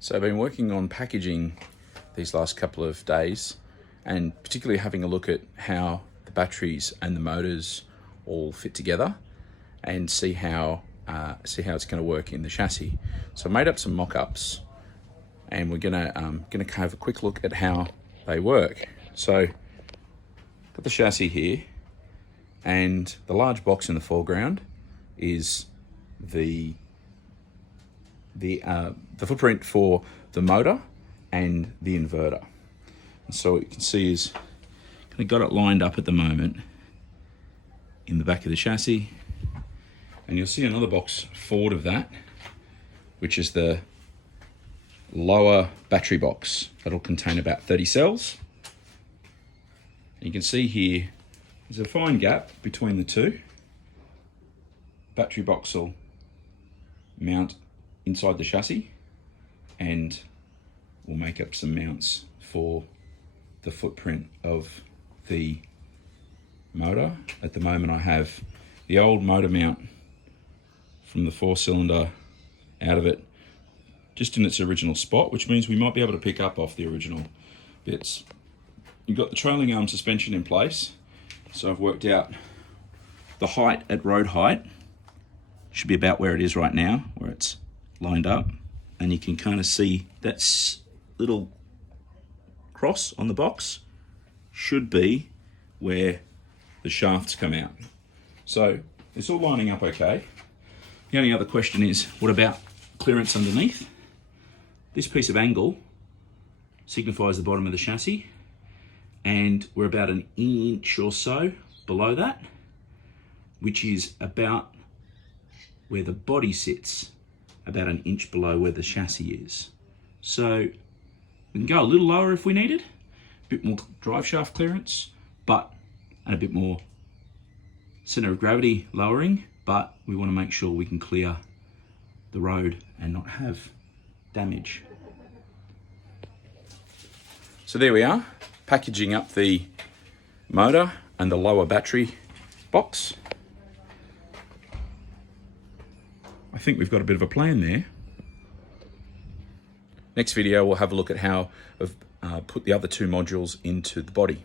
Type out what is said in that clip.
So I've been working on packaging these last couple of days, and particularly having a look at how the batteries and the motors all fit together and see how it's going to work in the chassis. So I made up some mock-ups, and we're gonna have a quick look at how they work. So got the chassis here, and the large box in the foreground is the footprint for the motor and the inverter. And so what you can see is kind of got it lined up at the moment in the back of the chassis, and you'll see another box forward of that, which is the lower battery box. That'll contain about 30 cells. And you can see here there's a fine gap between the two. Battery box will mount inside the chassis, and we'll make up some mounts for the footprint of the motor. At the moment I have the old motor mount from the 4-cylinder out of it, just in its original spot, which means we might be able to pick up off the original bits. You've got the trailing arm suspension in place, so I've worked out the height at road height. Should be about where it is right now, where it's lined up, and you can kind of see that little cross on the box should be where the shafts come out. So it's all lining up okay. The only other question is, what about clearance underneath? This piece of angle signifies the bottom of the chassis, and we're about an inch or so below that, which is about where the body sits, about an inch below where the chassis is. So we can go a little lower if we needed, a bit more drive shaft clearance, and a bit more center of gravity lowering, but we want to make sure we can clear the road and not have damage. So there we are, packaging up the motor and the lower battery box. I think we've got a bit of a plan there. Next video, we'll have a look at how I've put the other two modules into the body.